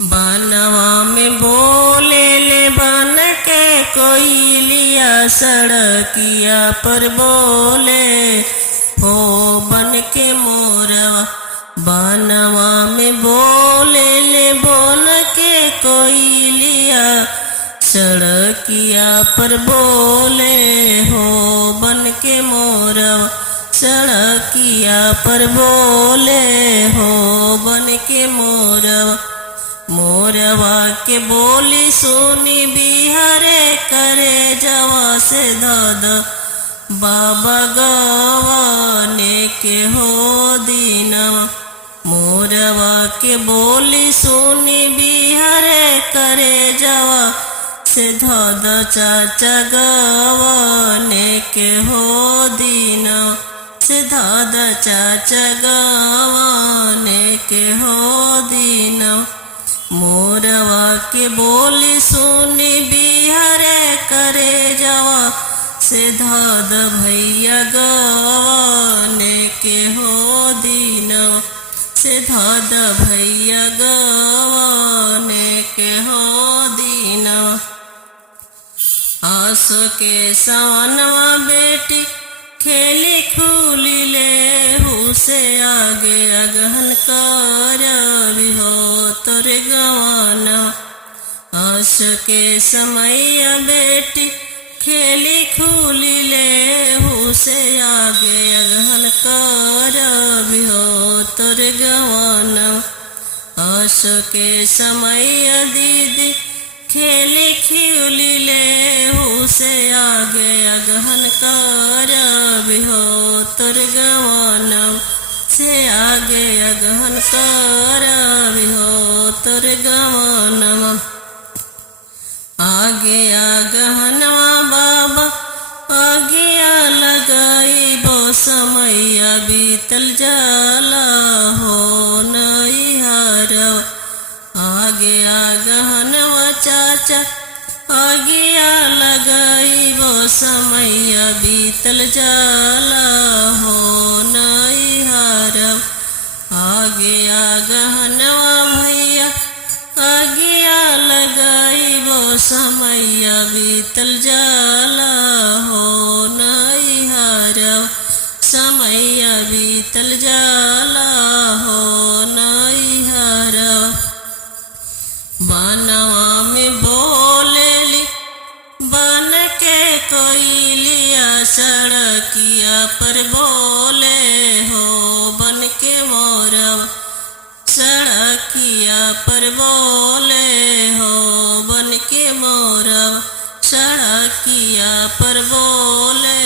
बनवा में बोले ले बन के कोयलिया, सड़किया पर बोले हो बन के मोरवा। बनवा में बोले ले बोल के कोयलिया, सड़किया पर बोले हो बन के मोरवा। सड़किया पर बोले हो बन के मोरवा। मोरवा के बोली सुनी बिहारे करे जवा से दादा, बाबा गवाने के हो दीनवा। मोरवा के बोली सुनी बिहारे करे जवा से दादा, चाचा गवाने के हो दीनवा। से दादा चाचा गवाने के हो दीनवा। मोरवा के बोली सुनी बिहारे करे जवा से दाद भैया गवाने के हो दीनवा। से दाद भैया गवाने के हो दीनवा। आस के सवनवा बेटी खेली खूली ले से आगे अगहन करबी हो तोरे गवाना। आस के समय बेटी खेली खूली ले से आगे अगहन करबी हो तोरे गवाना। आस के समय दीदी खेली खिउली ले से आगे अगहन करबी हो तोर गवाना। से आगे अगहन करबी हो तोर गवाना। आगे अगहनवा बाबा आगिया लगाई बो समैया बीतल जाला हो नैहरवा। आगे अगहनवा चाचा आगिया लगाई वो समैया बीतल जाला हो नैहरवा। आगे अगहनवा भैया आगिया लगाई वो समैया बीतल जाला हो नैहरवा। समैया बीतल जाला हो नैहरवा। बनवा में बोलेली बन के कोयलिया, सड़किया पर बोले हो बन के मोरवा। सड़किया पर बोले हो बन के मोरवा। सड़किया पर बोले